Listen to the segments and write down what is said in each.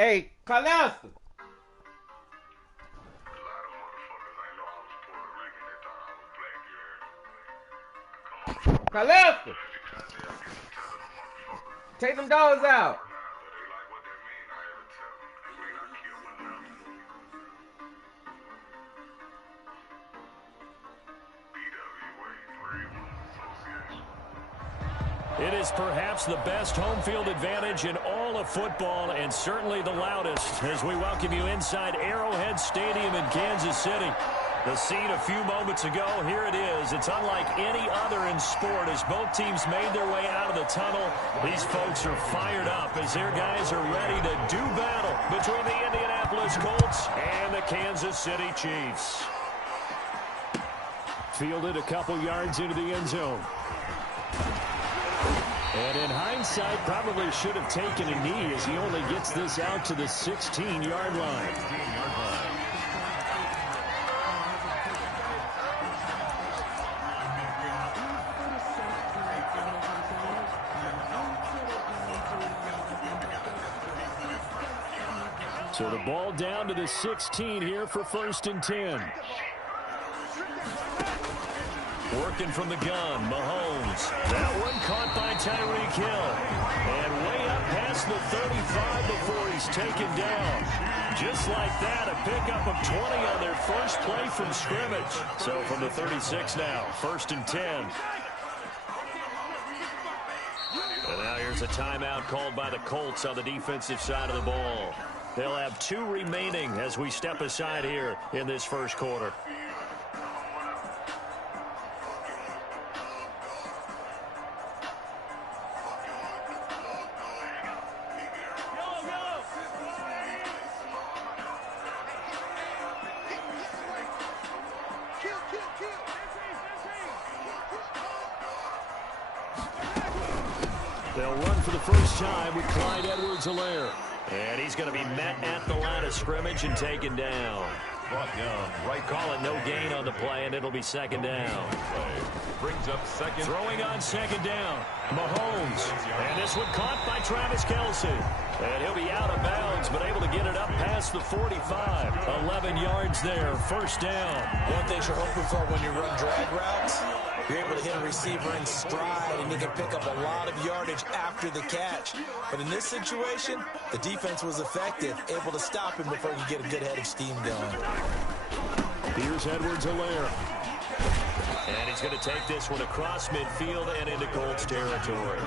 Hey, Calesta. Calesta. Take them dogs out. It is perhaps the best home field advantage in all of football, and certainly the loudest, as we welcome you inside Arrowhead Stadium in Kansas City. The scene a few moments ago, here it is. It's unlike any other in sport as both teams made their way out of the tunnel. These folks are fired up as their guys are ready to do battle between the Indianapolis Colts and the Kansas City Chiefs. Fielded a couple yards into the end zone. And in hindsight, probably should have taken a knee as he only gets this out to the 16-yard line. So the ball down to the 16 here for 1st and 10. Working from the gun, Mahomes. That one caught by Tyreek Hill. And way up past the 35 before he's taken down. Just like that, a pickup of 20 on their first play from scrimmage. So from the 36 now, 1st and 10. And now here's a timeout called by the Colts on the defensive side of the ball. They'll have 2 remaining as we step aside here in this first quarter. They'll run for the first time with Clyde Edwards-Helaire. And he's going to be met at the line of scrimmage and taken down. Brought down. Right. Call it no gain on the play, and it'll be 2nd down. Brings up 2nd. Throwing on 2nd down. Mahomes. And this one caught by Travis Kelce. And he'll be out of bounds, but able to get it up past the 45. 11 yards there, 1st down. One thing you're hoping for when you run drag routes, you're able to hit a receiver in stride, and you can pick up a lot of yardage after the catch. But in this situation, the defense was effective, able to stop him before he could get a good head of steam going. Here's Edwards-Helaire. And he's going to take this one across midfield and into Colts territory.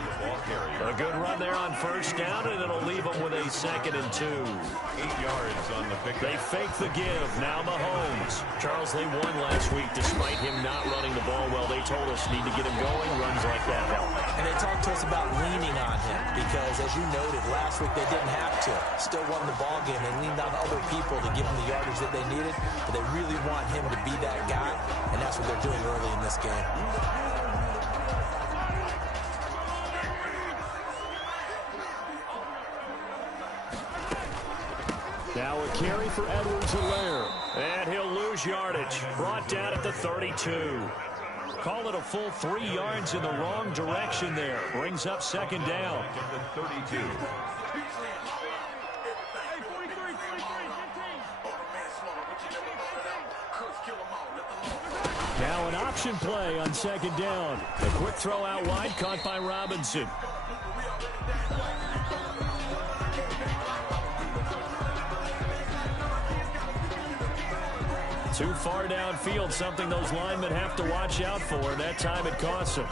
A good run there on 1st down, and it'll leave them with a 2nd and 2. 8 yards on the pickup. They fake the give. Now Mahomes. Charles, they won last week despite him not running the ball well. They told us need to get him going. Runs like that help. And they talked to us about leaning on him because, as you noted, last week they didn't have to. Still won the ball game. They leaned on other people to give them the yardage that they needed, but they really want him to be that guy, and that's what they're doing early in this game. Now a carry for Edwards-Helaire. And he'll lose yardage. Brought down at the 32. Call it a full 3 yards in the wrong direction there. Brings up 2nd down. 32. Now an option play on 2nd down. A quick throw out wide caught by Robinson. Too far downfield, something those linemen have to watch out for, and that time it costs them.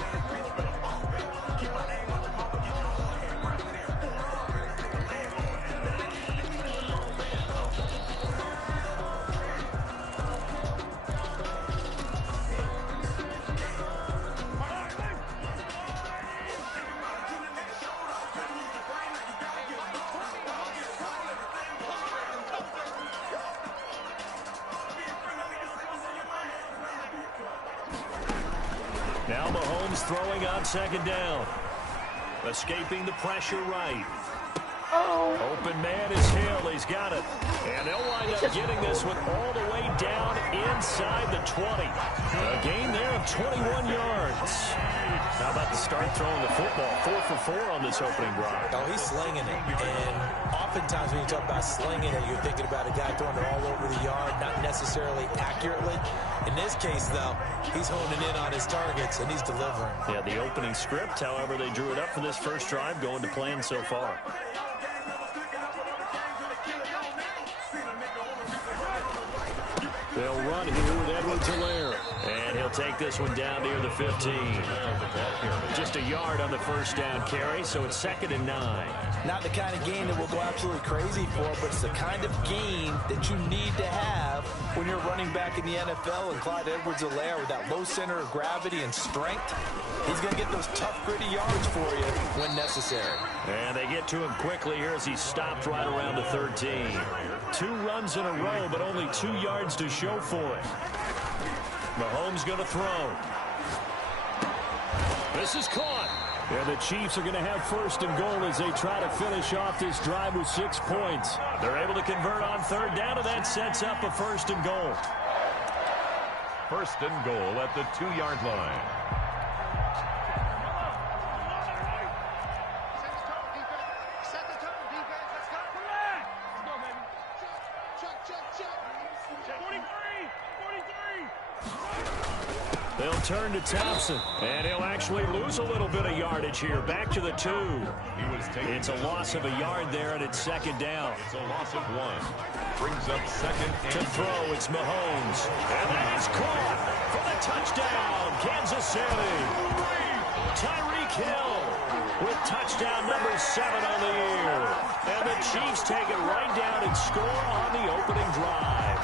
Now Mahomes throwing on 2nd down. Escaping the pressure right. Open man is Hill. He's got it. And they'll wind up getting this one all the way down inside the 20. A gain there of 21 yards. How about the start throwing the football? 4 for 4 on this opening drive. Oh, he's slinging it. And oftentimes when you talk about slinging it, you're thinking about a guy throwing it all over the yard, not necessarily accurately. In this case, though, he's honing in on his targets, and he's delivering. Yeah, the opening script, however, they drew it up for this first drive, going to plan so far. They'll run here with Edwards-Helaire. And he'll take this one down near the 15. Just a yard on the first down carry, so it's 2nd and 9. Not the kind of game that we'll go absolutely crazy for, but it's the kind of game that you need to have when you're running back in the NFL. And Clyde Edwards-Helaire, with that low center of gravity and strength, he's going to get those tough, gritty yards for you when necessary. And they get to him quickly here as he stopped right around the 13. 2 runs in a row, but only 2 yards to show for it. Mahomes going to throw. This is caught. And the Chiefs are going to have 1st and goal as they try to finish off this drive with 6 points. They're able to convert on 3rd down, and that sets up a 1st and goal. 1st and goal at the 2-yard line. They'll turn to Thompson, and he'll actually lose a little bit of yardage here. Back to the 2. It's a loss of a yard there, and it's 2nd down. It's a loss of 1. Brings up 2nd and to throw, it's Mahomes. And that is caught for the touchdown, Kansas City. Tyreek Hill with touchdown number 7 on the year. And the Chiefs take it right down and score on the opening drive.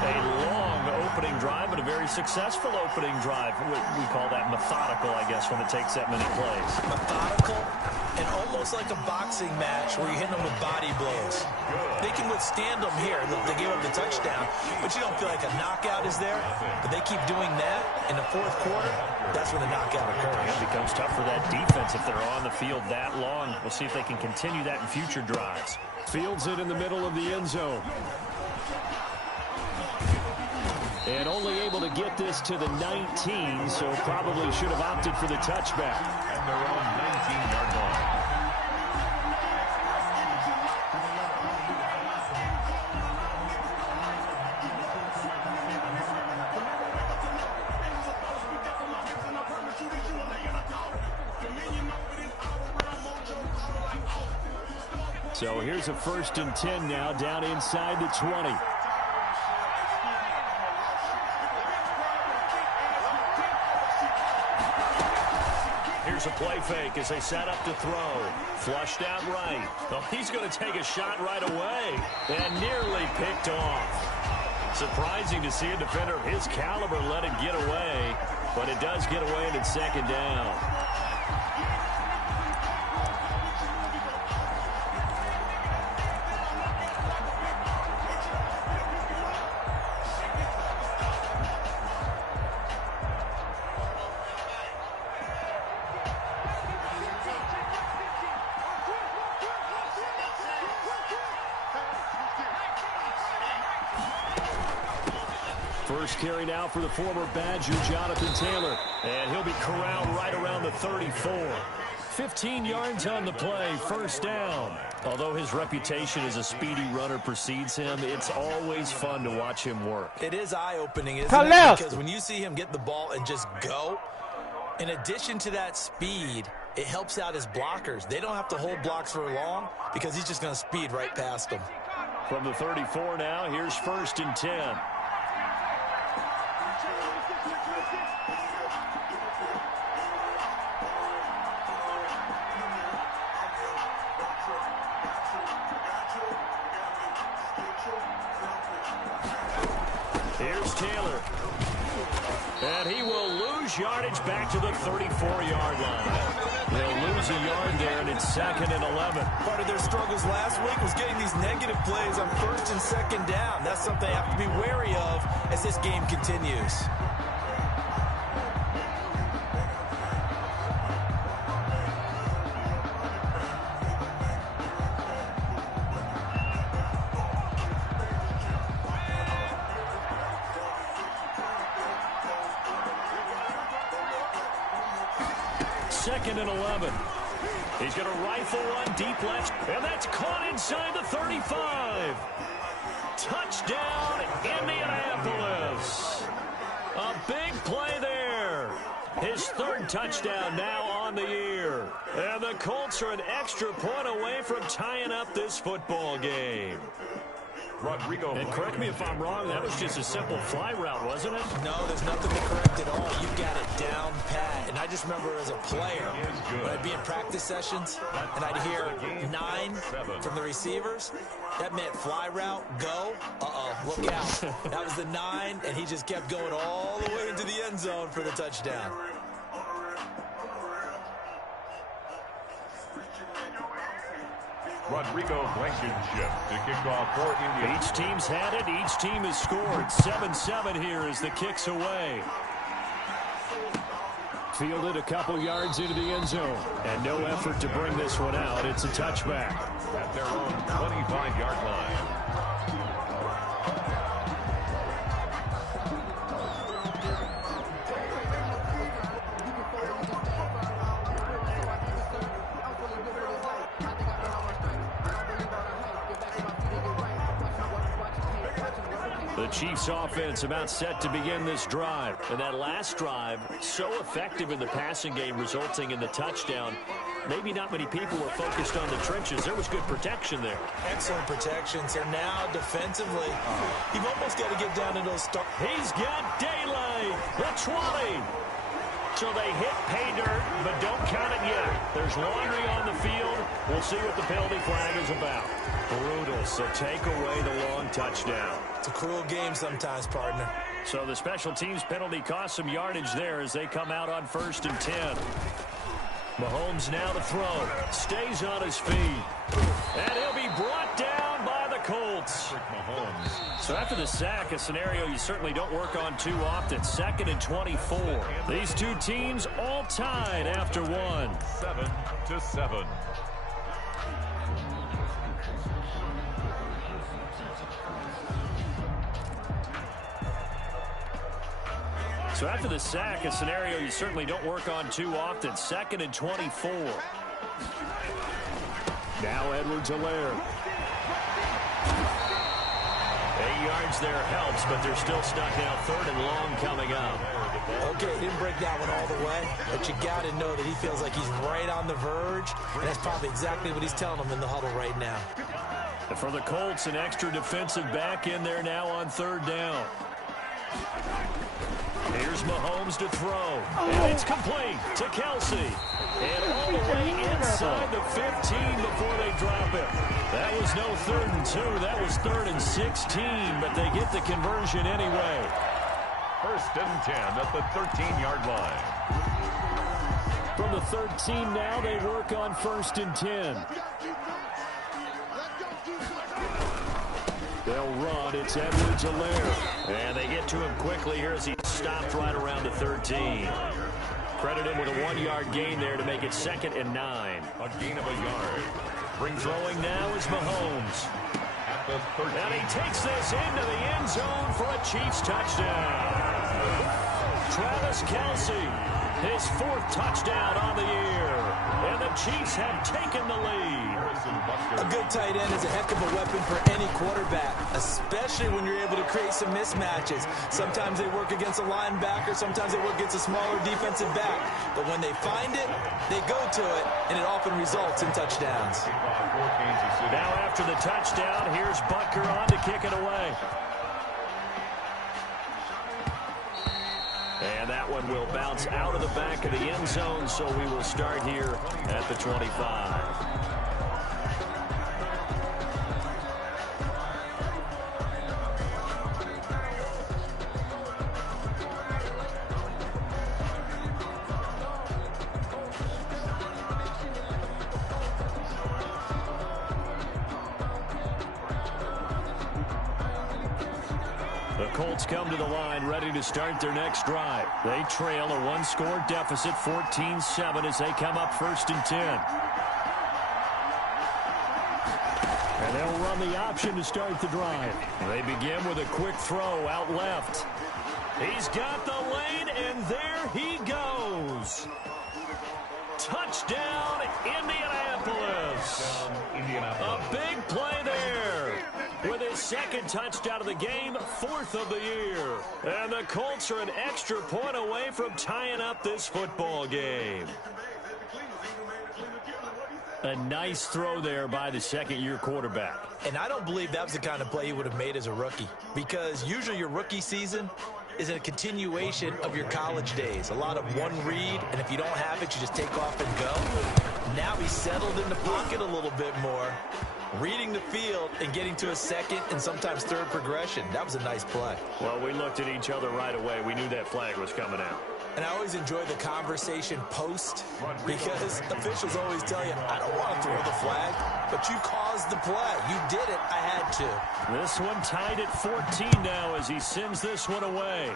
A long opening drive, but a very successful opening drive. We call that methodical, I guess, when it takes that many plays. Methodical and almost like a boxing match where you're hitting them with body blows. They can withstand them here. Look, they gave up the touchdown, but you don't feel like a knockout is there. But they keep doing that in the 4th quarter. That's when the knockout occurs. It becomes tough for that defense if they're on the field that long. We'll see if they can continue that in future drives. Fields it in the middle of the end zone. And only able to get this to the 19, so probably should have opted for the touchback. And their own 19-yard line. So here's a 1st and 10 now, down inside the 20. Here's a play fake as they set up to throw. Flushed out right. Well, he's going to take a shot right away. And nearly picked off. Surprising to see a defender of his caliber let it get away. But it does get away, and it's 2nd down. First carry now for the former Badger, Jonathan Taylor. And he'll be corralled right around the 34. 15 yards on the play, 1st down. Although his reputation as a speedy runner precedes him, it's always fun to watch him work. It is eye-opening, isn't it? Because when you see him get the ball and just go, in addition to that speed, it helps out his blockers. They don't have to hold blocks for long because he's just going to speed right past them. From the 34 now, here's 1st and 10. Here's Taylor. And he will lose yardage back to the 34-yard line. They'll lose a yard there, and it's 2nd and 11. Part of their struggles last week was getting these negative plays on 1st and 2nd down. That's something they have to be wary of as this game continues. 2nd and 11. He's going to rifle one deep left, and that's caught inside the 35. Touchdown, Indianapolis. A big play there. His 3rd touchdown now on the year. And the Colts are an extra point away from tying up this football game. Rodrigo. And correct me if I'm wrong, that was just a simple fly route, wasn't it? No, there's nothing to correct at all. You got it down pat. And I just remember as a player, when I'd be in practice sessions, and I'd hear 9 from the receivers, that meant fly route, go, look out. That was the 9, and he just kept going all the way into the end zone for the touchdown. Rodrigo Blankenship to kick off for India. Each team's had it. Each team has scored. 7-7 here as the kick's away. Fielded a couple yards into the end zone. And no effort to bring this one out. It's a touchback. At their own 25-yard line. The Chiefs offense about set to begin this drive. And that last drive, so effective in the passing game, resulting in the touchdown. Maybe not many people were focused on the trenches. There was good protection there. Excellent protection. So now defensively, you've almost got to get down to those stars. He's got daylight. The 20. So they hit pay dirt, but don't count it yet. There's laundry on the field. We'll see what the penalty flag is about. Brutal, so take away the long touchdown. It's a cruel game sometimes, partner. So the special teams penalty cost some yardage there as they come out on 1st and 10. Mahomes now to throw. Stays on his feet. And he'll be brought down by the Colts. Mahomes. So after the sack, a scenario you certainly don't work on too often. 2nd and 24. These two teams all tied after one. 7-7. So after the sack, a scenario you certainly don't work on too often. 2nd and 24. Now Edwards-Helaire. 8 yards there helps, but they're still stuck now. 3rd and long coming up. Okay, didn't break that one all the way, but you got to know that he feels like he's right on the verge, and that's probably exactly what he's telling them in the huddle right now. And for the Colts, an extra defensive back in there now on 3rd down. Here's Mahomes to throw. And it's complete to Kelsey. And all the way inside the 15 before they drop it. That was no 3rd and 2. That was 3rd and 16, but they get the conversion anyway. 1st and 10 at the 13-yard line. From the 13 now, they work on 1st and 10. They'll run. It's Edwards-Helaire. And they get to him quickly here as he stopped right around the 13. Credit him with a 1-yard gain there to make it 2nd and 9. A gain of a yard. Throwing now is Mahomes. At the 13. And he takes this into the end zone for a Chiefs touchdown. Travis Kelsey, his 4th touchdown on the year. And the Chiefs have taken the lead. A good tight end is a heck of a weapon for any quarterback, especially when you're able to create some mismatches. Sometimes they work against a linebacker, sometimes they work against a smaller defensive back. But when they find it, they go to it, and it often results in touchdowns. Now after the touchdown, here's Butker on to kick it away. And that one will bounce out of the back of the end zone, so we will start here at the 25. The Colts come to the line ready to start their next drive. They trail a 1-score deficit, 14-7, as they come up 1st and 10. And they'll run the option to start the drive. They begin with a quick throw out left. He's got the lane, and there he goes. touchdown, Indianapolis. A big play there. With his second touchdown of the game, 4th of the year. And the Colts are an extra point away from tying up this football game. A nice throw there by the second-year quarterback. And I don't believe that was the kind of play he would have made as a rookie, because usually your rookie season is a continuation of your college days. A lot of one read, and if you don't have it, you just take off and go. Now he's settled in the pocket a little bit more, reading the field and getting to a second and sometimes third progression. That was a nice play. Well, we looked at each other right away. We knew that flag was coming out. And I always enjoy the conversation post, because officials always tell you, I don't want to throw the flag, but you caused the play. You did it. I had to. This one tied at 14 now as he sends this one away.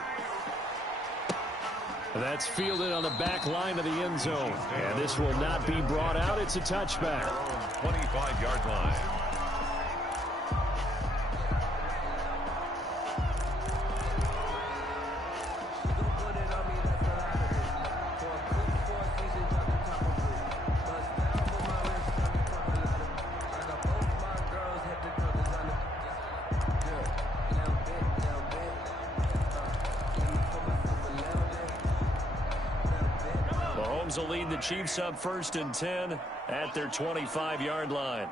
That's fielded on the back line of the end zone. And this will not be brought out. It's a touchback. 25-yard line. Will lead the Chiefs up 1st and 10 at their 25-yard line.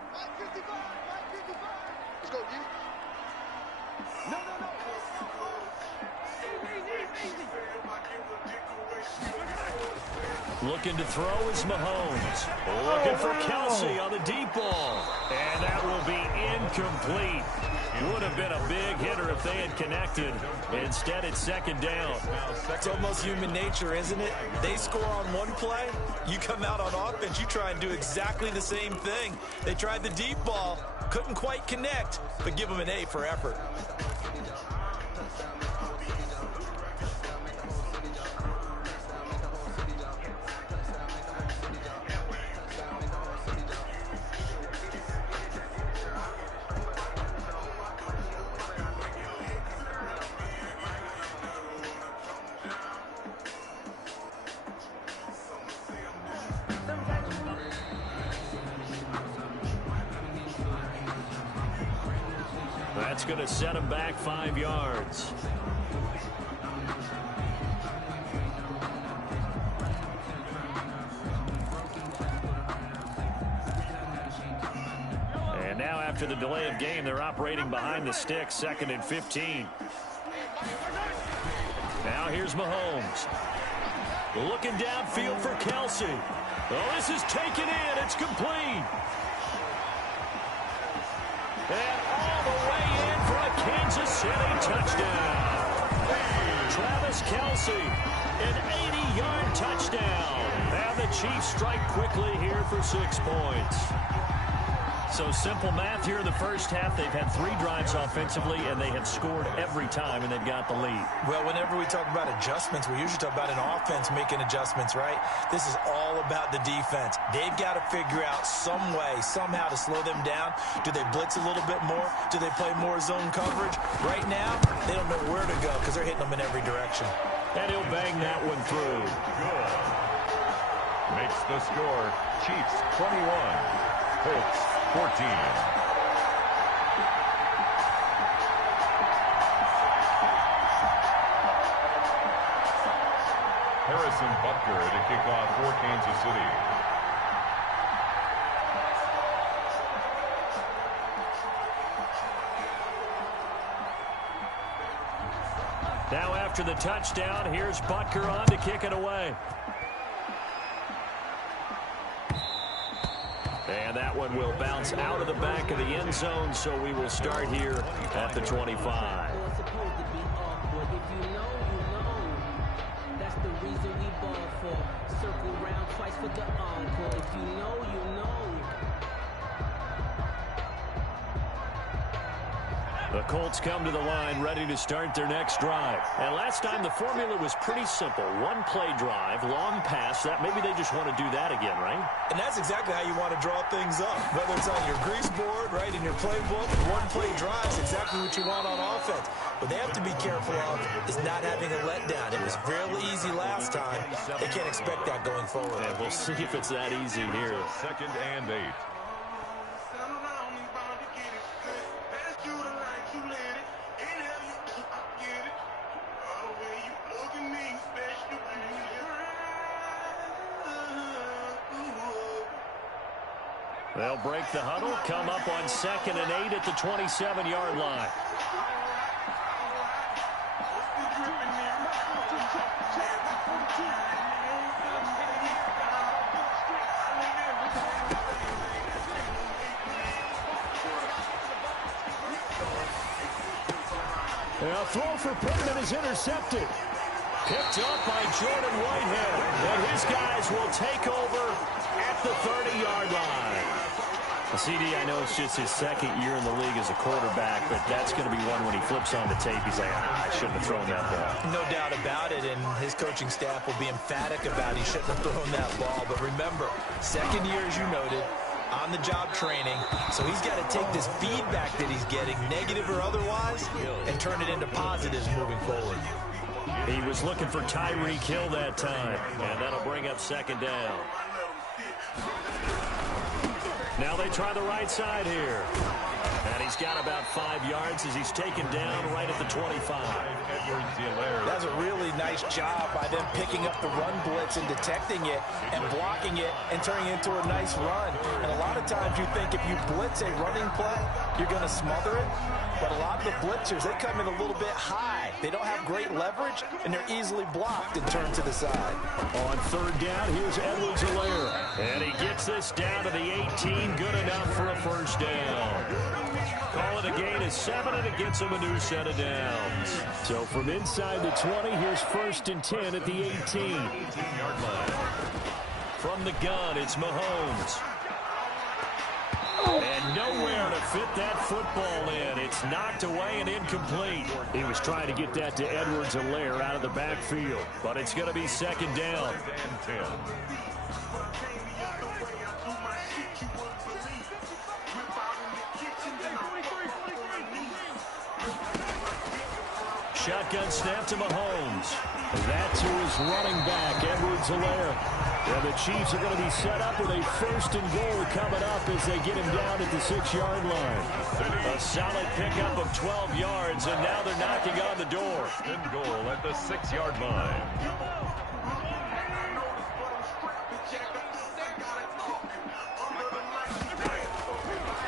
Looking to throw is Mahomes. Looking for Kelsey on the deep ball. And that will be incomplete. Would have been a big hitter if they had connected. Instead, it's 2nd down. It's almost human nature, isn't it? They score on one play. You come out on offense, you try and do exactly the same thing. They tried the deep ball. Couldn't quite connect, but give them an A for effort. That's going to set him back 5 yards. And now after the delay of game, they're operating behind the sticks, 2nd and 15. Now here's Mahomes. Looking downfield for Kelsey. Oh, this is taken in. It's complete. And all the way in for a Kansas City touchdown. Travis Kelsey, an 80-yard touchdown. And the Chiefs strike quickly here for 6 points. So simple math here in the first half. They've had 3 drives offensively, and they have scored every time, and they've got the lead. Well, whenever we talk about adjustments, we usually talk about an offense making adjustments, right? This is all about the defense. They've got to figure out some way, somehow to slow them down. Do they blitz a little bit more? Do they play more zone coverage? Right now, they don't know where to go because they're hitting them in every direction. And he'll bang that one through. Good. Makes the score Chiefs 21, Colts 14. Harrison Butker to kick off for Kansas City. Now after the touchdown, here's Butker on to kick it away. And that one will bounce out of the back of the end zone, so we will start here at the 25. The Colts come to the line ready to start their next drive. And last time the formula was pretty simple. One play drive, long pass. That maybe they just want to do that again, right? And that's exactly how you want to draw things up. Whether it's on your grease board, right, in your playbook, one play drive is exactly what you want on offense. What they have to be careful of is not having a letdown. It was fairly easy last time. They can't expect that going forward. And we'll see if it's that easy here. 2nd and 8. They'll break the huddle, come up on 2nd and 8 at the 27-yard line. A throw for Pittman is intercepted. Picked up by Jordan Whitehead. And his guys will take over at the 30-yard line. The CD, I know it's just his 2nd year in the league as a quarterback, but that's going to be one when he flips on the tape, he's like, I shouldn't have thrown that ball. No doubt about it, and his coaching staff will be emphatic about he shouldn't have thrown that ball. But remember, 2nd year, as you noted, on-the-job training, so he's got to take this feedback that he's getting, negative or otherwise, and turn it into positives moving forward. He was looking for Tyreek Hill that time, and that'll bring up 2nd down. Now they try the right side here. And he's got about 5 yards as he's taken down right at the 25. That's a really nice job by them picking up the run blitz and detecting it and blocking it and turning it into a nice run. And a lot of times you think if you blitz a running play, you're going to smother it. But a lot of the blitzers, they come in a little bit high. They don't have great leverage, and they're easily blocked and turned to the side. On 3rd down, here's Edwards-Helaire. And he gets this down to the 18. Good enough for a 1st down. Call it a gain of 7, and it gets him a new set of downs. So from inside the 20, here's 1st and 10 at the 18-yard line. From the gun, it's Mahomes. And nowhere to fit that football in. It's knocked away and incomplete. He was trying to get that to Edwards-Helaire out of the backfield. But it's going to be 2nd down. Shotgun snap to Mahomes. That's who is running back, Edwards-Helaire. And the Chiefs are going to be set up with a 1st and goal coming up as they get him down at the 6-yard line. A solid pickup of 12 yards, and now they're knocking on the door. 1st and goal at the 6-yard line.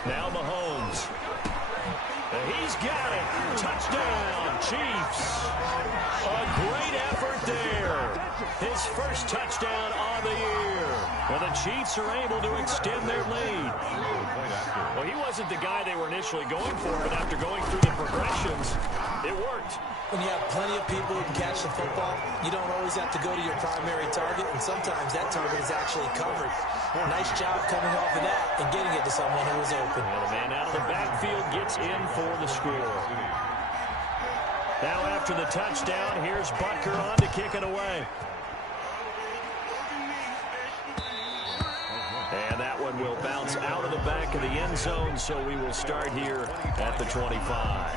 Now Mahomes. He's got it. Touchdown, Chiefs. A great effort there. His 1st touchdown on the year. And the Chiefs are able to extend their lead. Well, he wasn't the guy they were initially going for, but after going through the progressions, it worked. When you have plenty of people who can catch the football, you don't always have to go to your primary target, and sometimes that target is actually covered. Nice job coming off of that and getting it to someone who was open. And the man out of the backfield gets in for the score. Now after the touchdown, here's Butker on to kick it away. And that one will bounce out of the back of the end zone, so we will start here at the 25.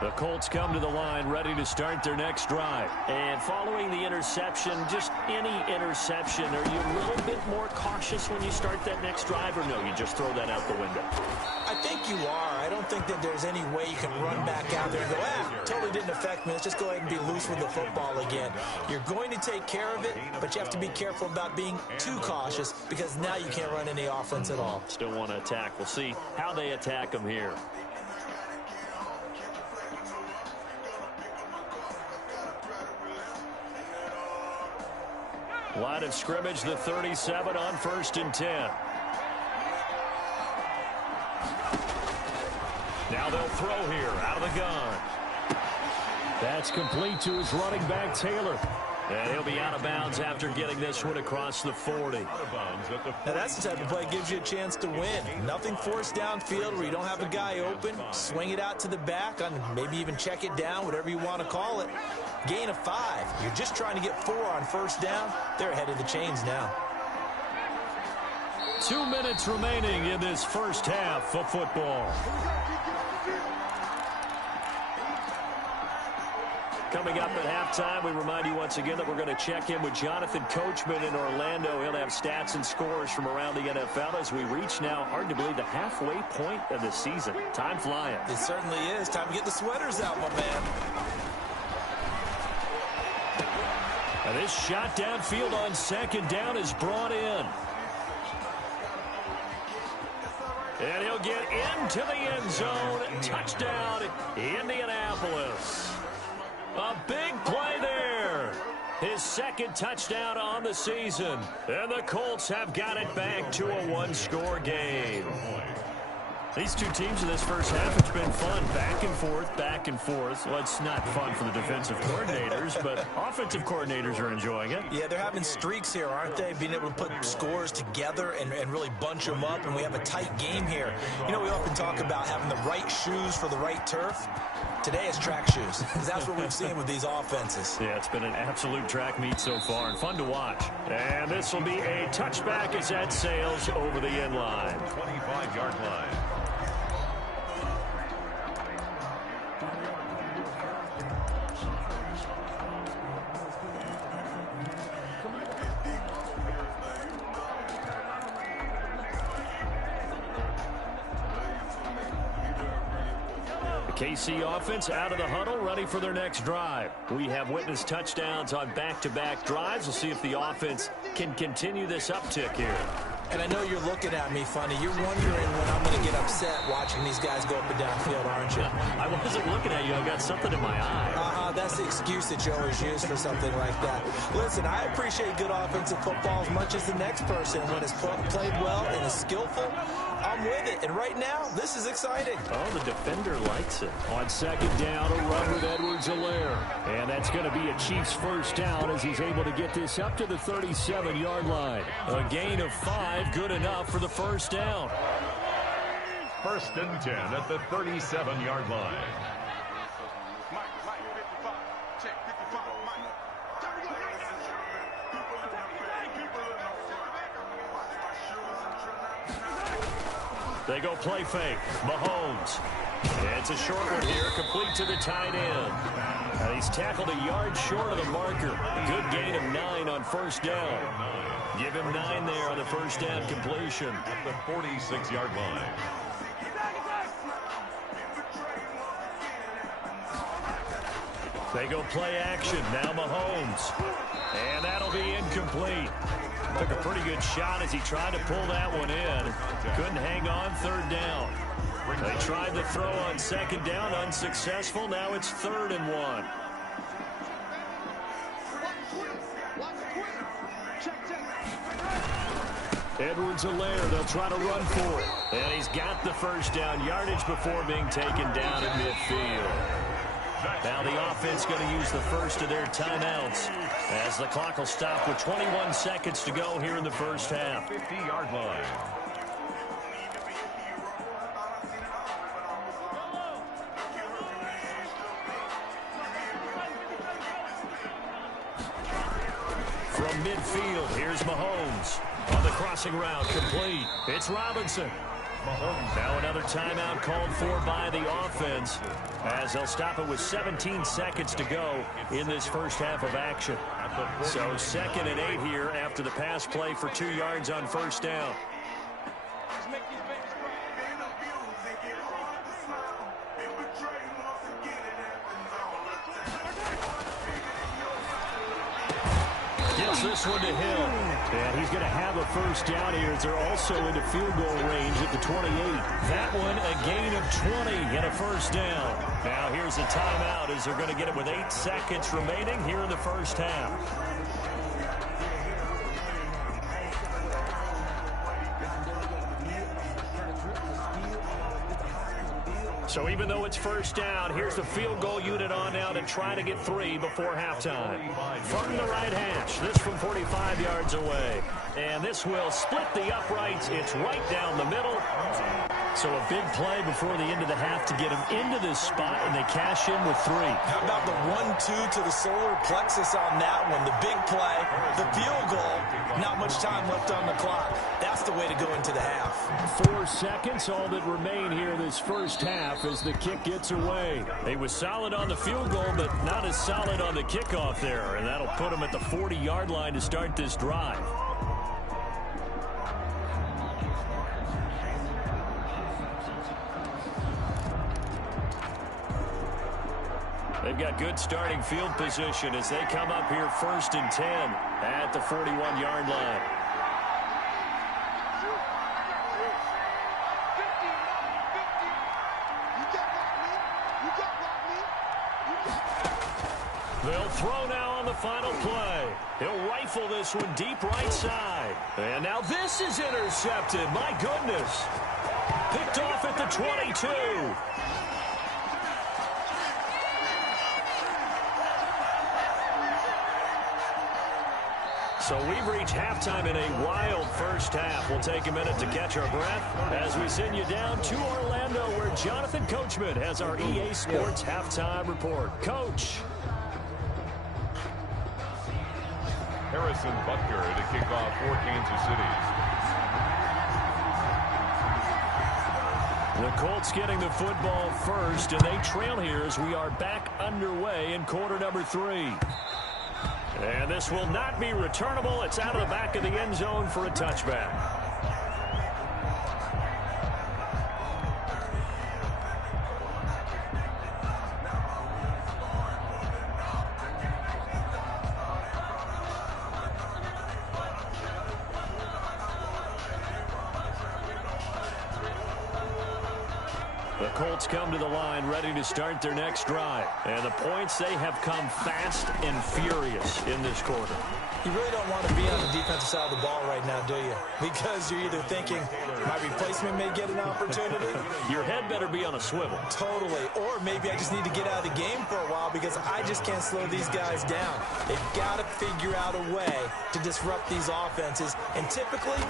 The Colts come to the line ready to start their next drive. And following the interception, just any interception, are you a little bit more cautious when you start that next drive, or no, you just throw that out the window? I think you are. I don't think that there's any way you can run back out there and go, totally didn't affect me. Let's just go ahead and be loose with the football again. You're going to take care of it, but you have to be careful about being too cautious because now you can't run any offense at all. Still want to attack. We'll see how they attack them here. Line of scrimmage, the 37 on 1st and 10. Now they'll throw here out of the gun. That's complete to his running back, Taylor. And he'll be out of bounds after getting this one across the 40. Now that's the type of play that gives you a chance to win. Nothing forced downfield where you don't have a guy open. Swing it out to the back, and maybe even check it down, whatever you want to call it. Gain of 5. You're just trying to get 4 on first down. They're ahead of the chains now. 2 minutes remaining in this first half of football. Coming up at halftime, we remind you once again that we're going to check in with Jonathan Coachman in Orlando. He'll have stats and scores from around the NFL as we reach now, hard to believe, the halfway point of the season. Time flying. It certainly is. Time to get the sweaters out, my man. Now this shot downfield on second down is brought in. And he'll get into the end zone. Touchdown, Indianapolis. A big play there. His second touchdown on the season. And the Colts have got it back to a one-score game. These two teams in this first half, it's been fun. Back and forth, back and forth. Well, it's not fun for the defensive coordinators, but offensive coordinators are enjoying it. Yeah, they're having streaks here, aren't they? Being able to put scores together and really bunch them up, and we have a tight game here. You know, we often talk about having the right shoes for the right turf. Today it's track shoes. That's what we've seen with these offenses. Yeah, it's been an absolute track meet so far and fun to watch. And this will be a touchback as that sails over the end line. 25-yard line. KC offense out of the huddle, ready for their next drive. We have witnessed touchdowns on back-to-back drives. We'll see if the offense can continue this uptick here. And I know you're looking at me funny. You're wondering when I'm going to get upset watching these guys go up and down field, aren't you? I wasn't looking at you. I got something in my eye. That's the excuse that you always use for something like that. Listen, I appreciate good offensive football as much as the next person. When it's played well and is skillful, I'm with it. And right now, this is exciting. Oh, the defender likes it. On second down, a run with Edwards-Helaire. And that's going to be a Chiefs first down as he's able to get this up to the 37-yard line. A gain of 5, good enough for the first down. 1st and 10 at the 37-yard line. They go play fake. Mahomes. It's a short one here, complete to the tight end. And he's tackled a yard short of the marker. Good gain of 9 on first down. Give him 9 there on the first down completion. At the 46-yard line. They go play action. Now Mahomes. And that'll be incomplete. Took a pretty good shot as he tried to pull that one in. Couldn't hang on third down. They tried to throw on second down, unsuccessful. Now it's 3rd and 1. Edwards-Helaire, they'll try to run for it. And he's got the first down yardage before being taken down at midfield. Now the offense going to use the first of their timeouts as the clock will stop with 21 seconds to go here in the first half. 50-yard line. From midfield, here's Mahomes. On the crossing route, complete. It's Robinson. Now another timeout called for by the offense as they'll stop it with 17 seconds to go in this first half of action. So 2nd and 8 here after the pass play for 2 yards on first down. Gets this one to Hill. And he's going to have a first down here as they're also into field goal range at the 28. That one a gain of 20 and a first down. Now here's a timeout as they're going to get it with 8 seconds remaining here in the first half. So even though it's first down, here's the field goal unit on now to try to get 3 before halftime. From the right hash, this from 45 yards away. And this will split the uprights. It's right down the middle. So a big play before the end of the half to get them into this spot, and they cash in with 3. How about the 1-2 to the solar plexus on that one? The big play, the field goal, not much time left on the clock. That's the way to go into the half. 4 seconds, all that remain here this first half as the kick gets away. He was solid on the field goal, but not as solid on the kickoff there, and that'll put him at the 40-yard line to start this drive. They've got good starting field position as they come up here 1st and 10 at the 41-yard line. They'll throw now on the final play. He'll rifle this one deep right side. And now this is intercepted. My goodness. Picked off at the 22. So we've reached halftime in a wild first half. We'll take a minute to catch our breath as we send you down to Orlando, where Jonathan Coachman has our EA Sports halftime report. Coach. Harrison Butker to kick off for Kansas City. The Colts getting the football first, and they trail here as we are back underway in quarter number 3. And this will not be returnable. It's out of the back of the end zone for a touchback. The Colts come to the line ready to start their next drive. And the points, they have come fast and furious in this quarter. You really don't want to be on the defensive side of the ball right now, do you? Because you're either thinking, my replacement may get an opportunity. Your head better be on a swivel. Totally. Or maybe I just need to get out of the game for a while because I just can't slow these guys down. They've got to figure out a way to disrupt these offenses. And typically,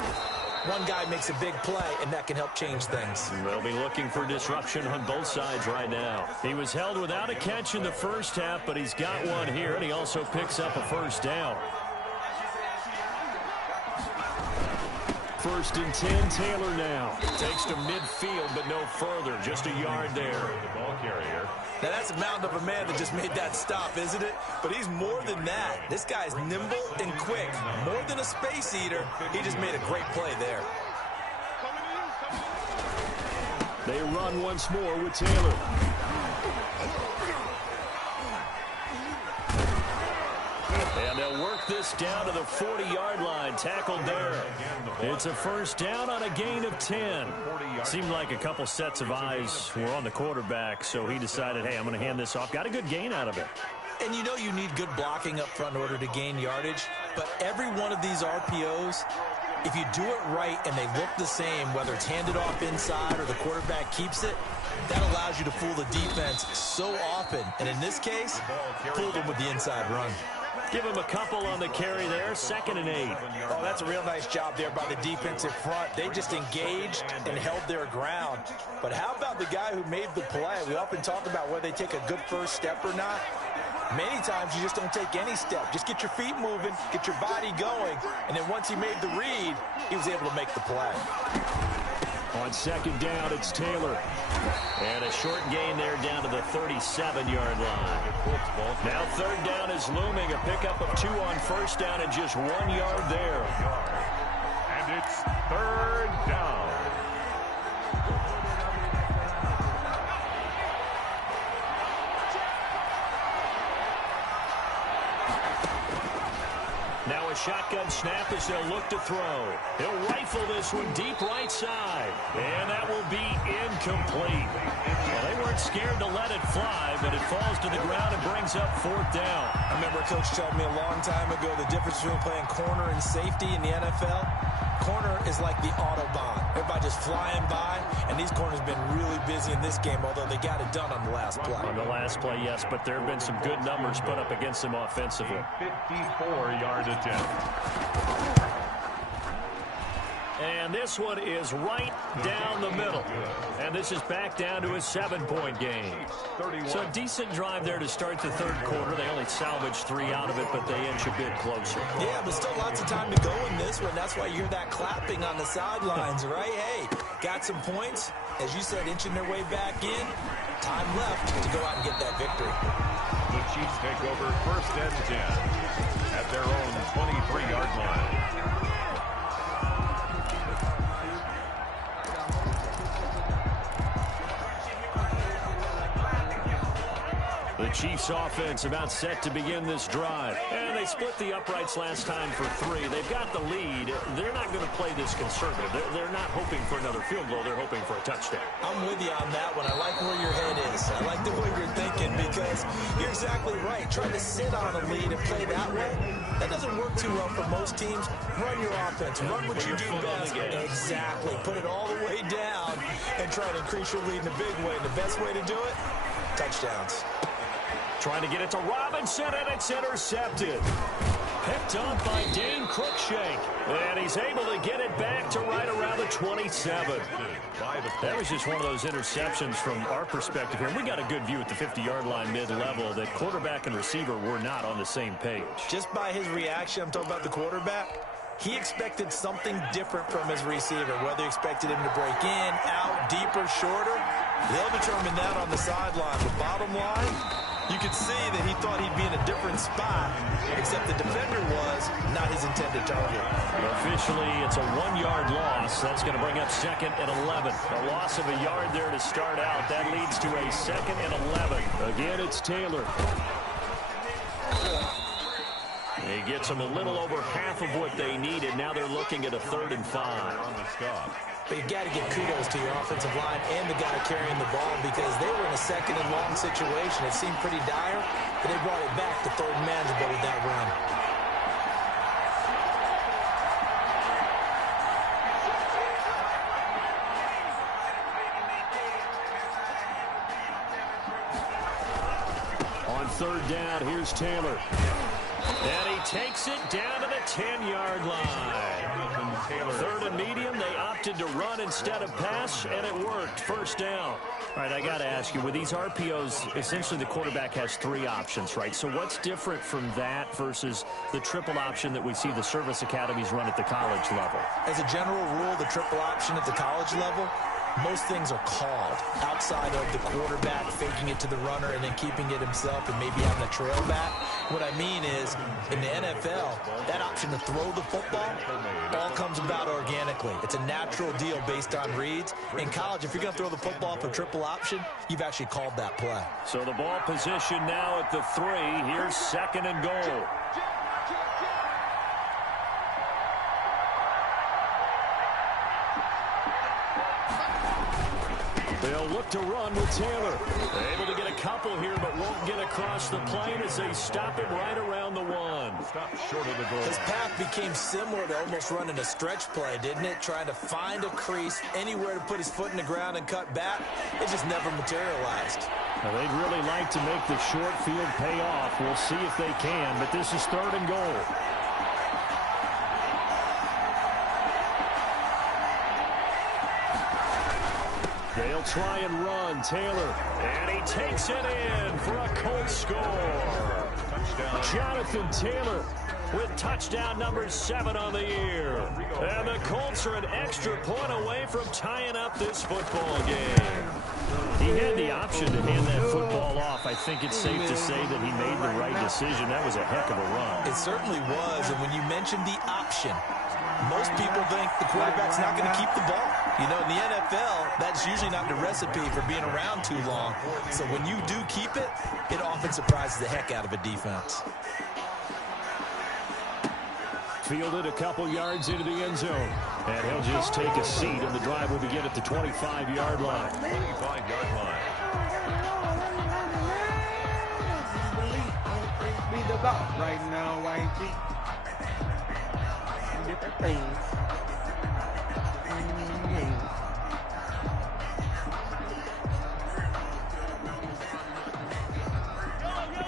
one guy makes a big play, and that can help change things. They'll be looking for disruption on both sides right now. He was held without a catch in the first half, but he's got one here, and he also picks up a first down. 1st and 10, Taylor now. Takes to midfield, but no further. Just a yard there. The ball carrier. Now, that's a mound of a man that just made that stop, isn't it? But he's more than that. This guy's nimble and quick. More than a space eater. He just made a great play there. They run once more with Taylor. And they'll work this down to the 40-yard line. Tackled there. It's a first down on a gain of 10. Seemed like a couple sets of eyes were on the quarterback, so he decided, hey, I'm going to hand this off. Got a good gain out of it. And you know you need good blocking up front in order to gain yardage. But every one of these RPOs, if you do it right and they look the same, whether it's handed off inside or the quarterback keeps it, that allows you to fool the defense so often. And in this case, fooled them with the inside run. Give him a couple on the carry there. 2nd and 8. Oh, that's a real nice job there by the defensive front. They just engaged and held their ground. But how about the guy who made the play? We often talk about whether they take a good first step or not. Many times you just don't take any step. Just get your feet moving, get your body going, and then once he made the read, he was able to make the play. On 2nd down, it's Taylor. And a short gain there down to the 37-yard line. Now 3rd down is looming. A pickup of 2 on 1st down and just 1 yard there. And it's 3rd down. Now a shotgun snap as they'll look to throw. He'll rifle this one deep right side. And that will be incomplete. Well, they weren't scared to let it fly, but it falls to the ground and brings up 4th down. I remember a coach told me a long time ago the difference between playing corner and safety in the NFL. corner is like the Autobahn. Everybody just flying by, and these corners have been really busy in this game, although they got it done on the last play. On the last play, yes, but there have been some good numbers put up against them offensively. 54-yard attempt. And this one is right down the middle. And this is back down to a 7-point game. So a decent drive there to start the third quarter. They only salvaged 3 out of it, but they inch a bit closer. Yeah, but still lots of time to go in this one. That's why you hear that clapping on the sidelines, right? Hey, got some points. As you said, inching their way back in. Time left to go out and get that victory. The Chiefs take over 1st and 10 at their own 23-yard line. The Chiefs offense about set to begin this drive. And they split the uprights last time for 3. They've got the lead. They're not going to play this conservative. They're not hoping for another field goal. They're hoping for a touchdown. I'm with you on that one. I like where your head is. I like the way you're thinking because you're exactly right. Trying to sit on a lead and play that way, that doesn't work too well for most teams. Run your offense. Run what you do best. Exactly. Put it all the way down and try to increase your lead in a big way. And the best way to do it, touchdowns. Trying to get it to Robinson, and it's intercepted. Picked up by Dane Cruikshank. And he's able to get it back to right around the 27. That was just one of those interceptions from our perspective here. We got a good view at the 50-yard line mid-level that quarterback and receiver were not on the same page. Just by his reaction, I'm talking about the quarterback, he expected something different from his receiver, whether he expected him to break in, out, deeper, shorter. They'll determine that on the sideline. The bottom line, you could see that he thought he'd be in a different spot, except the defender was not his intended target. Officially, it's a 1-yard loss. That's going to bring up 2nd and 11. A loss of a yard there to start out. That leads to a 2nd and 11. Again, it's Taylor. He gets them a little over half of what they needed. Now they're looking at a 3rd and 5. On the stop. But you've got to give kudos to your offensive line and the guy carrying the ball because they were in a 2nd and long situation. It seemed pretty dire, but they brought it back to 3rd and manageable with that run. On 3rd down, here's Taylor. And he takes it down to the 10-yard line. 3rd and medium, they opted to run instead of pass, and it worked. 1st down. All right, I got to ask you, with these RPOs, essentially the quarterback has 3 options, right? So what's different from that versus the triple option that we see the service academies run at the college level? As a general rule, the triple option at the college level, most things are called outside of the quarterback faking it to the runner and then keeping it himself and maybe having a trail back. What I mean is, in the NFL, that option to throw the football all comes about organically. It's a natural deal based on reads. In college, if you're going to throw the football for triple option, you've actually called that play. So the ball position now at the 3. Here's 2nd and goal. They'll look to run with Taylor. They're able to get a couple here, but won't get across the plane as they stop him right around the 1. Stop short of the goal. His path became similar to almost running a stretch play, didn't it? Trying to find a crease, anywhere to put his foot in the ground and cut back. It just never materialized. Now, they'd really like to make the short field pay off. We'll see if they can, but this is 3rd and goal. They'll try and run. Taylor. And he takes it in for a Colts score. Touchdown. Jonathan Taylor with touchdown number 7 on the year. And the Colts are an extra point away from tying up this football game. He had the option to hand that football off. I think it's safe to say that he made the right decision. That was a heck of a run. It certainly was. And when you mentioned the option, most people think the quarterback's not going to keep the ball. You know, in the NFL, that's usually not the recipe for being around too long. So when you do keep it, it often surprises the heck out of a defense. Fielded a couple yards into the end zone. And he'll just take a seat, and the drive will begin at the 25-yard line. 25-yard line. Be the boss right now, YG. Different things.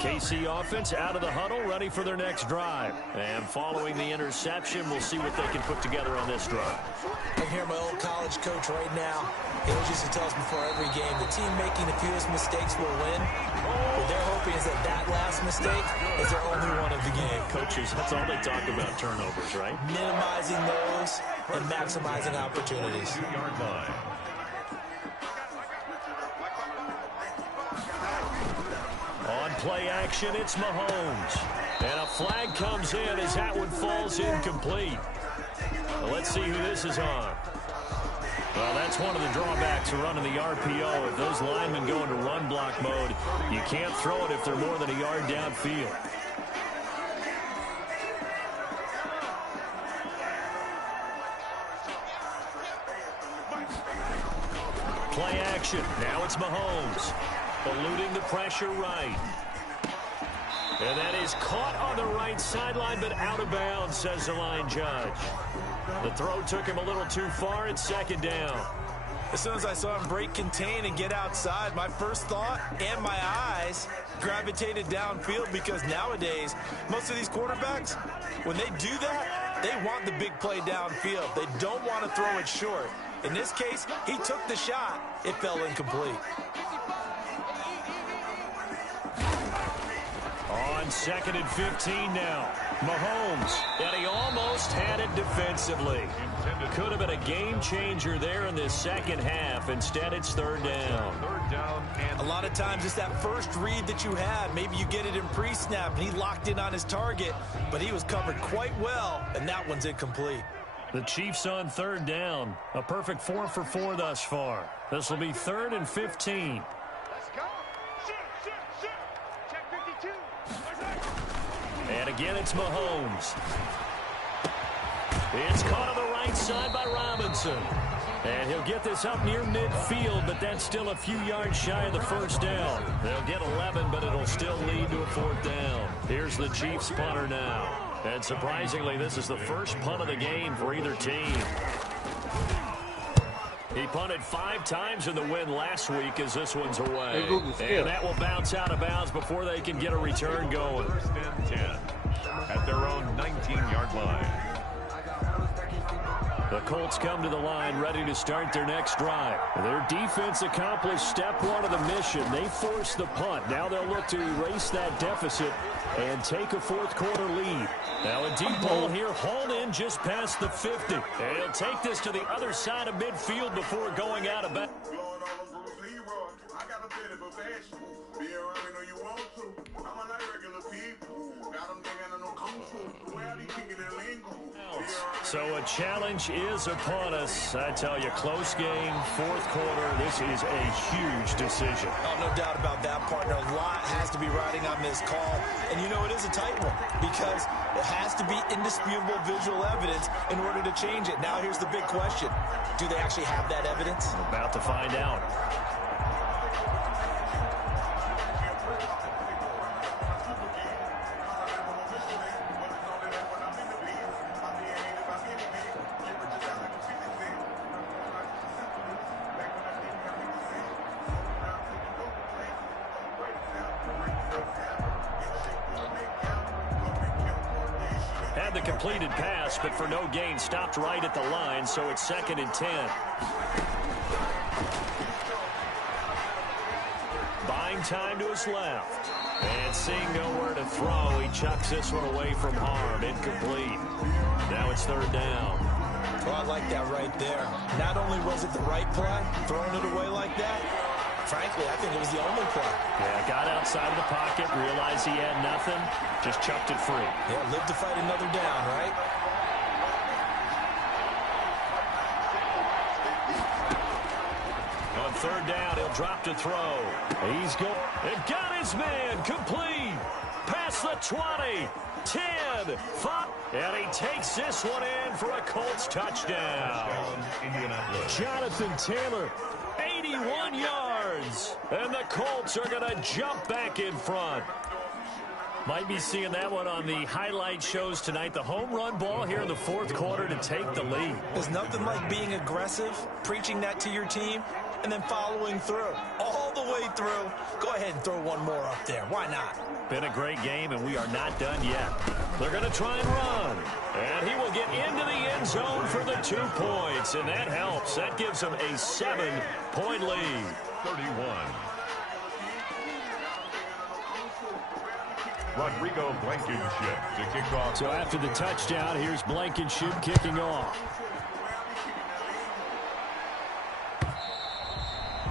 KC offense out of the huddle, ready for their next drive. And following the interception, we'll see what they can put together on this drive. I hear my old college coach right now. He always used to tell us before every game, the team making the fewest mistakes will win. What they're hoping is that last mistake is their only one of the game. Coaches, that's all they talk about, turnovers, right? Minimizing those and maximizing opportunities. On play action, it's Mahomes. And a flag comes in as that one falls incomplete. Well, let's see who this is on. Well, that's one of the drawbacks of running the RPO. If those linemen go into run block mode, you can't throw it if they're more than a yard downfield. Play action. Now it's Mahomes. Eluding the pressure right. And that is caught on the right sideline, but out of bounds, says the line judge. The throw took him a little too far. It's second down. As soon as I saw him break contain and get outside, my first thought and my eyes gravitated downfield, because nowadays, most of these quarterbacks, when they do that, they want the big play downfield. They don't want to throw it short. In this case, he took the shot. It fell incomplete. On second and 15 now. Mahomes, and he almost had it defensively. Could have been a game changer there in this second half. Instead, it's third down. A lot of times it's that first read that you had. Maybe you get it in pre-snap, and he locked in on his target, but he was covered quite well, and that one's incomplete. The Chiefs on third down. A perfect 4 for 4 thus far. This will be third and 15. And again, it's Mahomes. It's caught on the right side by Robinson. And he'll get this up near midfield, but that's still a few yards shy of the first down. They'll get 11, but it'll still lead to a fourth down. Here's the Chiefs punter now. And surprisingly, this is the first punt of the game for either team. He punted 5 times in the win last week as this one's away. And that will bounce out of bounds before they can get a return going. First and 10 at their own 19-yard line. The Colts come to the line ready to start their next drive. Their defense accomplished step 1 of the mission. They forced the punt. Now they'll look to erase that deficit and take a fourth quarter lead. Now a deep ball here, hauled in just past the 50. And he'll take this to the other side of midfield before going out of bounds. So a challenge is upon us. I tell you, close game, fourth quarter. This is a huge decision. Oh, no doubt about that, partner. A lot has to be riding on this call. And you know, it is a tight one, because it has to be indisputable visual evidence in order to change it. Now here's the big question. Do they actually have that evidence? We're about to find out. Had the completed pass, but for no gain, stopped right at the line, so it's second and 10. Buying time to his left. And seeing nowhere to throw, he chucks this one away from harm. Incomplete. Now it's third down. Well, I like that right there. Not only was it the right play, throwing it away like that, frankly, I think it was the only play. Yeah, got outside of the pocket, realized he had nothing, just chucked it free. Yeah, live to fight another down, right? On third down, he'll drop to throw. He's going. And got his man, complete. Past the 20, 10, 5. And he takes this one in for a Colts touchdown. Jonathan Taylor, 81 yards. And the Colts are going to jump back in front. Might be seeing that one on the highlight shows tonight. The home run ball here in the fourth quarter to take the lead. There's nothing like being aggressive, preaching that to your team, and then following through. All the halfway through. Go ahead and throw one more up there. Why not? Been a great game, and we are not done yet. They're going to try and run. And he will get into the end zone for the 2 points, and that helps. That gives him a 7-point lead. 31. Rodrigo Blankenship to kick off. So after the touchdown, here's Blankenship kicking off.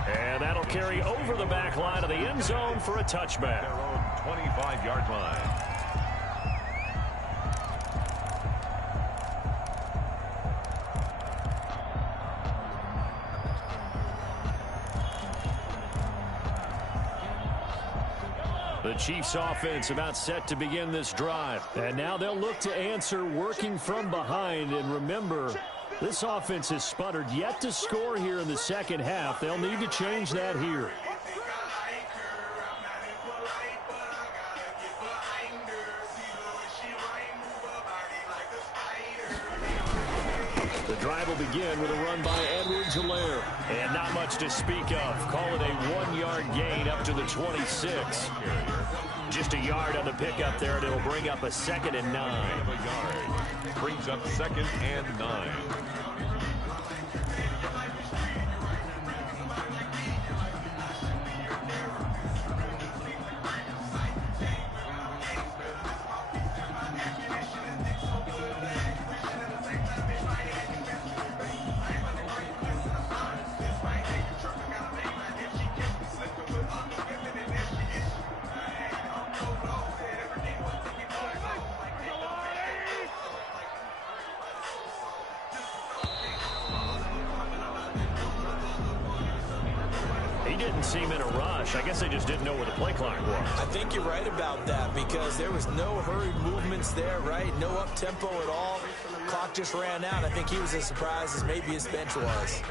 And that'll carry over the back line of the end zone for a touchback. Their own 25-yard line. The Chiefs offense about set to begin this drive. And now they'll look to answer working from behind. And remember, this offense has sputtered yet to score here in the second half. They'll need to change that here. The drive will begin with a run by Edwards-Helaire. And not much to speak of. Call it a 1-yard gain up to the 26. Just a yard on the pickup there, and it'll bring up a 2nd and 9. A yard. Brings up 2nd and 9. Didn't seem in a rush. I guess they just didn't know where the play clock was. I think you're right about that because there was no hurried movements there, right? No up-tempo at all. Clock just ran out. I think he was as surprised as maybe his bench was.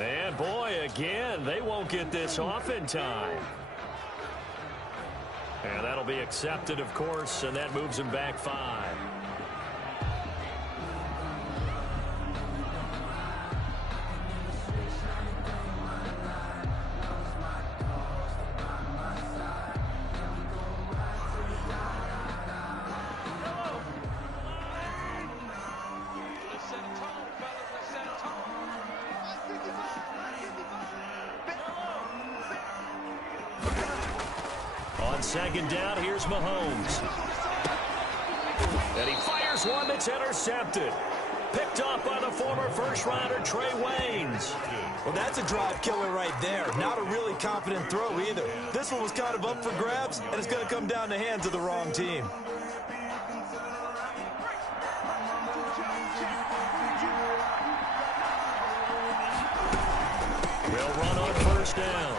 And boy, again, they won't get this off in time. And that'll be accepted, of course, and that moves him back 5. On 2nd down, here's Mahomes. And he fires one that's intercepted. Picked off by the former first-rounder Trey Waynes. Well, that's a drive killer right there. Not a really confident throw either. This one was kind of up for grabs, and it's going to come down the hands of the wrong team. They'll run on 1st down.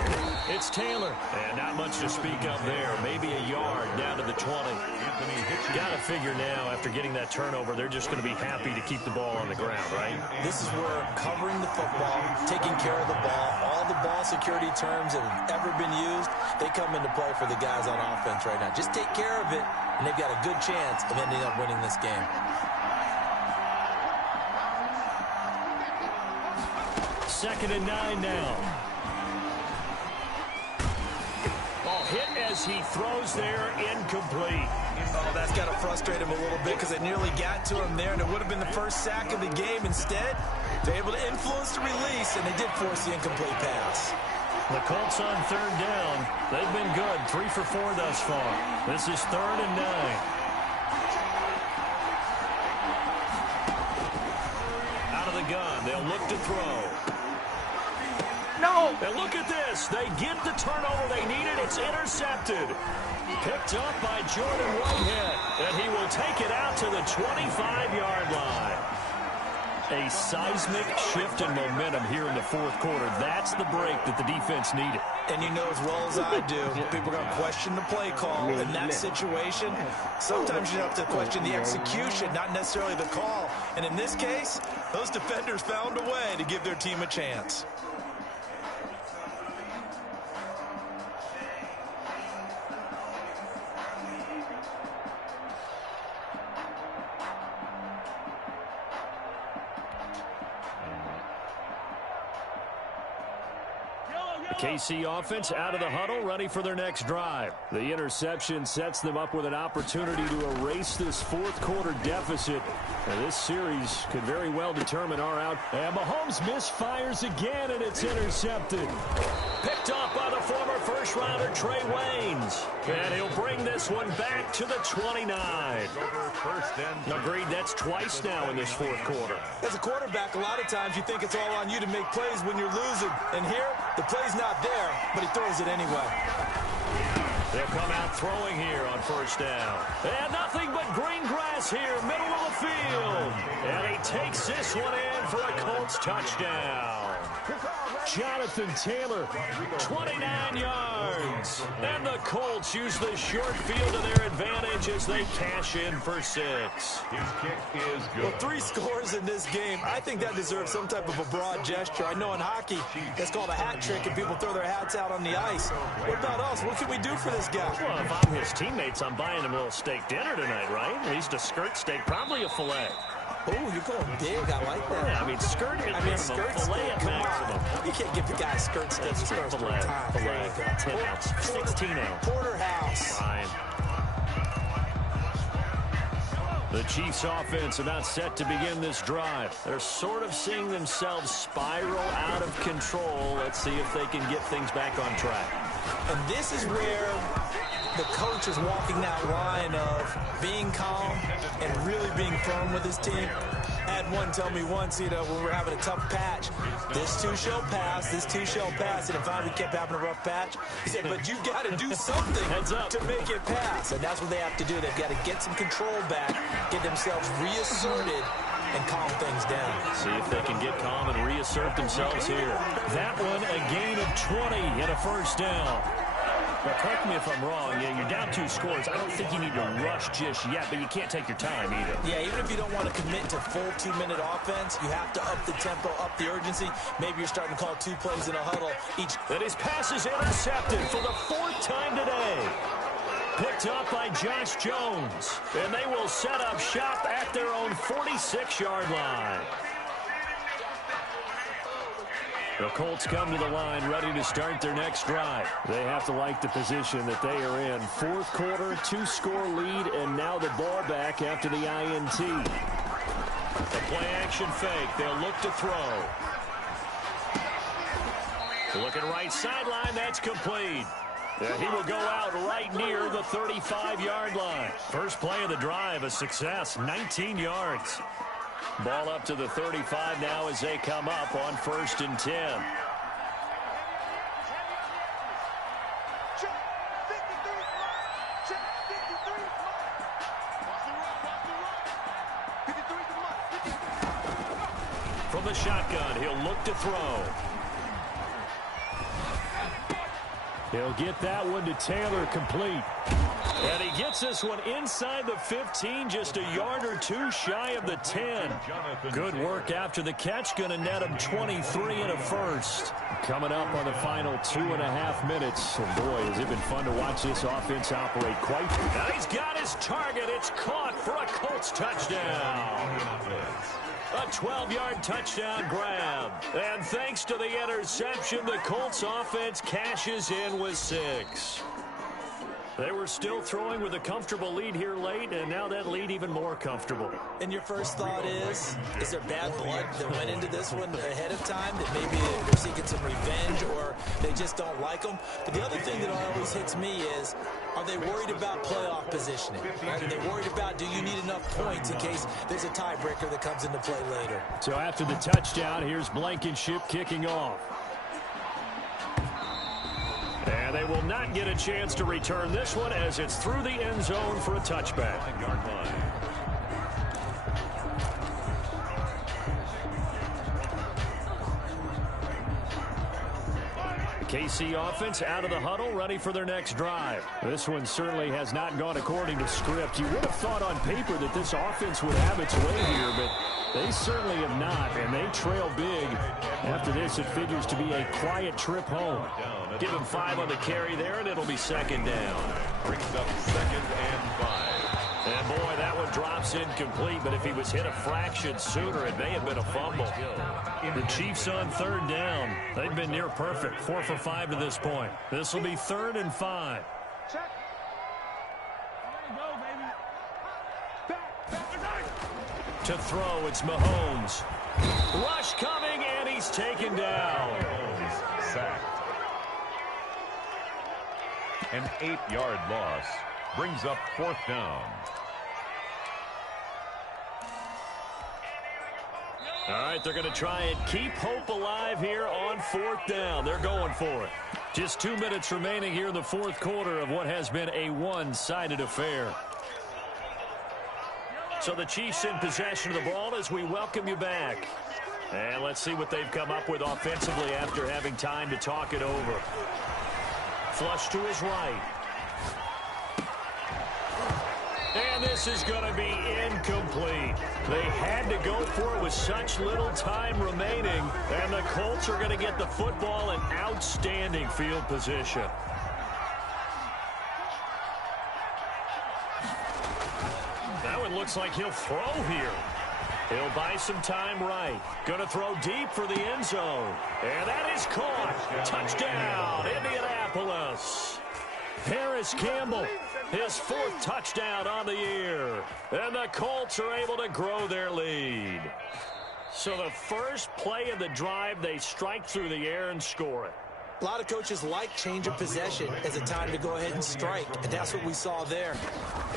It's Taylor. And not much to speak of there. Maybe a yard down to the 20. Got to figure now, after getting that turnover, they're just going to be happy to keep the ball on the ground, right? This is where covering the football, taking care of the ball, all the ball security terms that have ever been used, they come into play for the guys on offense right now. Just take care of it, and they've got a good chance of ending up winning this game. Second and 9 now. Ball hit as he throws there, incomplete. Oh, that's got to frustrate him a little bit because they nearly got to him there, and it would have been the first sack of the game. Instead, they're able to influence the release, and they did force the incomplete pass. The Colts on 3rd down. They've been good, 3 for 4 thus far. This is 3rd and 9. Out of the gun, they'll look to throw. No! And look at this. They get the turnover they needed. It's intercepted. Picked up by Jordan Whitehead. And he will take it out to the 25-yard line. A seismic shift in momentum here in the fourth quarter. That's the break that the defense needed. And you know as well as I do, people are going to question the play call in that situation. Sometimes you have to question the execution, not necessarily the call. And in this case, those defenders found a way to give their team a chance. KC offense out of the huddle, ready for their next drive. The interception sets them up with an opportunity to erase this fourth quarter deficit. And this series could very well determine our out. And Mahomes misfires again, and it's intercepted. Picked off by the former first-rounder Trey Waynes. And he'll bring this one back to the 29. Agreed, that's twice now in this fourth quarter. As a quarterback, a lot of times you think it's all on you to make plays when you're losing. And here, the play's not there, but he throws it anyway. They'll come out throwing here on first down. And nothing but green grass here, middle of the field. And he takes this one in for a Colts touchdown. Jonathan Taylor, 29 yards. And the Colts use the short field to their advantage as they cash in for 6. His kick is good. Well, 3 scores in this game. I think that deserves some type of a broad gesture. I know in hockey, it's called a hat trick, and people throw their hats out on the ice. What about us? What can we do for this guy? Well, if I'm his teammates, I'm buying him a little steak dinner tonight, right? At least a skirt steak, probably a filet. Oh, you're going big. I like that. Yeah, I mean, skirt at minimum, filet at maximum. You can't give the guy a skirt steak. That's Filet. filet. 10 ounce, 16 ounce. Porterhouse. Fine. The Chiefs offense about set to begin this drive. They're sort of seeing themselves spiral out of control. Let's see if they can get things back on track. And this is where the coach is walking that line of being calm and really being firm with his team. I had one tell me once, when we were having a tough patch, this too shall pass, this too shall pass. And if we kept having a rough patch, he said, but you've got to do something to make it pass. And that's what they have to do. They've got to get some control back, get themselves reasserted, and calm things down. See if they can get calm and reassert themselves here. That one, a gain of 20 and a first down. But correct me if I'm wrong. Yeah, you're down 2 scores. I don't think you need to rush just yet, but you can't take your time either. Yeah, even if you don't want to commit to full 2-minute offense, you have to up the tempo, up the urgency. Maybe you're starting to call 2 plays in a huddle each. And his pass is intercepted for the 4th time today. Picked up by Josh Jones. And they will set up shop at their own 46-yard line. The Colts come to the line ready to start their next drive. They have to like the position that they are in. 4th quarter, 2-score lead, and now the ball back after the INT. The play-action fake. They'll look to throw. Looking right sideline. That's complete. And he will go out right near the 35-yard line. First play of the drive, a success, 19 yards. Ball up to the 35 now as they come up on 1st and 10. From the shotgun, he'll look to throw. He'll get that one to Taylor, complete. And he gets this one inside the 15, just a yard or 2 shy of the 10. Good work after the catch, going to net him 23 and a first. Coming up on the final 2.5 minutes. And boy, has it been fun to watch this offense operate quite. Now he's got his target. It's caught for a Colts touchdown. A 12-yard touchdown grab. And thanks to the interception, the Colts offense cashes in with 6. They were still throwing with a comfortable lead here late, and now that lead even more comfortable. And your first thought is there bad blood that went into this one ahead of time, that maybe they're seeking some revenge or they just don't like them? But the other thing that always hits me is, are they worried about playoff positioning? Right? Are they worried about, do you need enough points in case there's a tiebreaker that comes into play later? So after the touchdown, here's Blankenship kicking off. And they will not get a chance to return this one as it's through the end zone for a touchback. KC offense out of the huddle, ready for their next drive. This one certainly has not gone according to script. You would have thought on paper that this offense would have its way here, but they certainly have not, and they trail big. After this, it figures to be a quiet trip home. Give him 5 on the carry there, and it'll be second down. Brings up 2nd and 5. And boy, that one drops incomplete, but if he was hit a fraction sooner, it may have been a fumble. The Chiefs on 3rd down. They've been near perfect, 4 for 5 to this point. This will be 3rd and 5. Check. There you go, baby. Back. To throw, it's Mahomes. Rush coming, and he's taken down. Mahomes sacked. An 8-yard loss brings up 4th down. All right, they're going to try and keep hope alive here on 4th down. They're going for it. Just 2 minutes remaining here in the 4th quarter of what has been a one-sided affair. So the Chiefs in possession of the ball as we welcome you back. And let's see what they've come up with offensively after having time to talk it over. Flush to his right. And this is going to be incomplete. They had to go for it with such little time remaining. And the Colts are going to get the football in outstanding field position. That one looks like he'll throw here. He'll buy some time right. Going to throw deep for the end zone. And that is caught. Touchdown, Indianapolis. Harris Campbell, his 4th touchdown on the year. And the Colts are able to grow their lead. So the first play of the drive, they strike through the air and score it. A lot of coaches like change of possession as a time to go ahead and strike, and that's what we saw there.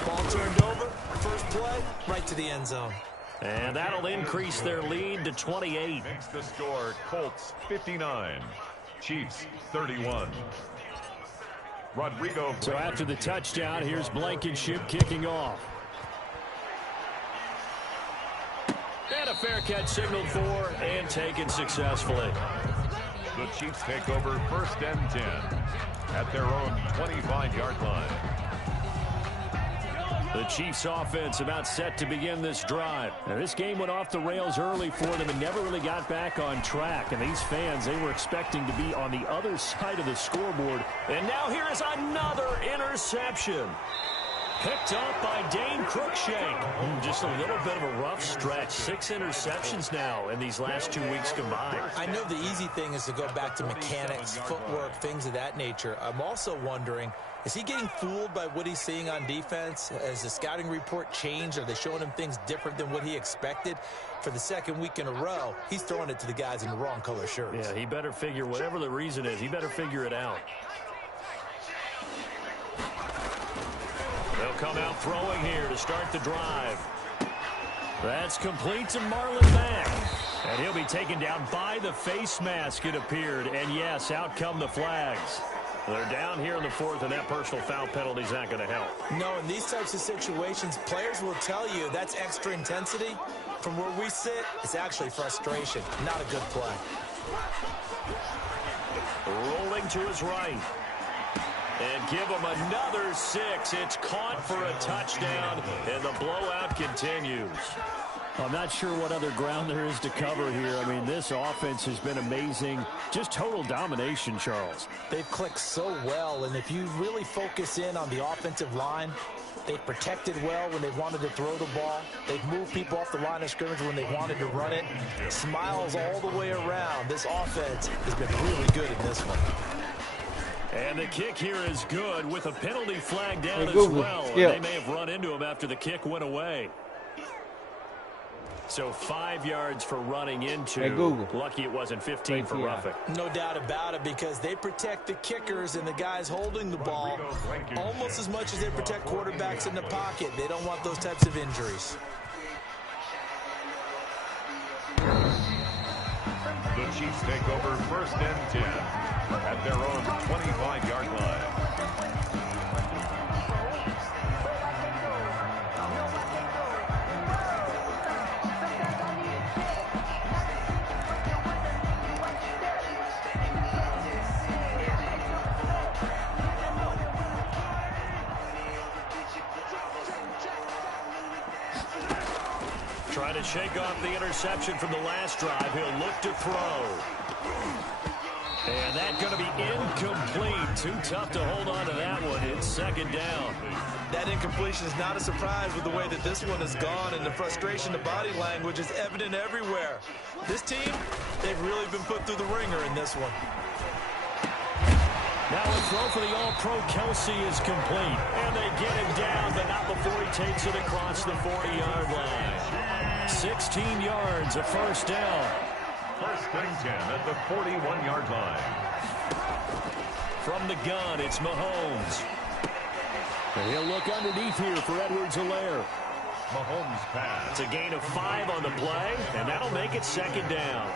Ball turned over, first play, right to the end zone. And that'll increase their lead to 28. Makes the score Colts 59, Chiefs 31. Rodrigo. So after the touchdown, here's Blankenship kicking off. And a fair catch signaled for and taken successfully. The Chiefs take over 1st and 10 at their own 25-yard line. The Chiefs offense about set to begin this drive. Now, this game went off the rails early for them and never really got back on track. And these fans, they were expecting to be on the other side of the scoreboard. And now here is another interception. Picked up by Dane Cruikshank. Just a little bit of a rough stretch. 6 interceptions now in these last 2 weeks combined. I know the easy thing is to go back to mechanics, footwork, things of that nature. I'm also wondering, is he getting fooled by what he's seeing on defense? Has the scouting report changed? Are they showing him things different than what he expected? For the 2nd week in a row, he's throwing it to the guys in the wrong color shirts. Yeah, he better figure, whatever the reason is, he better figure it out. They'll come out throwing here to start the drive. That's complete to Marlon Mack. And he'll be taken down by the face mask, it appeared. And yes, out come the flags. They're down here in the 4th, and that personal foul penalty is not going to help. No, in these types of situations, players will tell you that's extra intensity. From where we sit, it's actually frustration, not a good play. Rolling to his right. And give him another 6. It's caught for a touchdown, and the blowout continues. I'm not sure what other ground there is to cover here. I mean, this offense has been amazing. Just total domination, Charles. They've clicked so well, and if you really focus in on the offensive line, they've protected well when they wanted to throw the ball. They've moved people off the line of scrimmage when they wanted to run it. Smiles all the way around. This offense has been really good in this one. And the kick here is good with a penalty flag down as Google. well. Yeah. They may have run into him after the kick went away. So 5 yards for running into. Hey, Google. Lucky it wasn't 15 for roughing. No doubt about it, because they protect the kickers and the guys holding the ball almost as much as they protect quarterbacks in the pocket. They don't want those types of injuries. The Chiefs take over 1st and 10 at their own 25-yard line. to shake off the interception from the last drive. He'll look to throw. And that's going to be incomplete. Too tough to hold on to that one. It's second down. That incompletion is not a surprise with the way that this one has gone, and the frustration, the body language is evident everywhere. This team, they've really been put through the ringer in this one. Now a throw for the All-Pro Kelsey is complete. And they get him down, but not before he takes it across the 40-yard line. 16 yards, a first down. First and 10 at the 41-yard line. From the gun, it's Mahomes. And he'll look underneath here for Edwards-Helaire. Mahomes pass. It's a gain of 5 on the play, and that'll make it second down.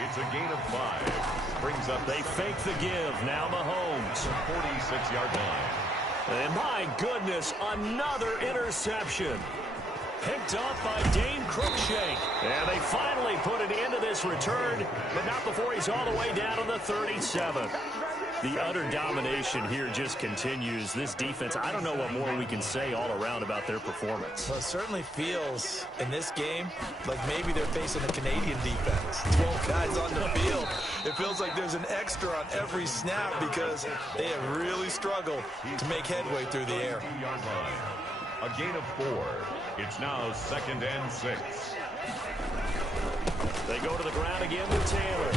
It's a gain of 5. Brings up They fake the give. Now Mahomes. 46-yard line. And my goodness, another interception. Picked off by Dane Cruikshank. And they finally put an end to this return, but not before he's all the way down to the 37. The utter domination here just continues. This defense, I don't know what more we can say all around about their performance. Well, it certainly feels in this game like maybe they're facing a Canadian defense. 12 guys on the field. It feels like there's an extra on every snap because they have really struggled to make headway through the air. A gain of 4. It's now second and 6. They go to the ground again with Taylor.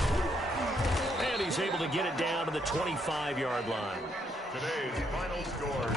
And he's able to get it down to the 25-yard line. Today's final score.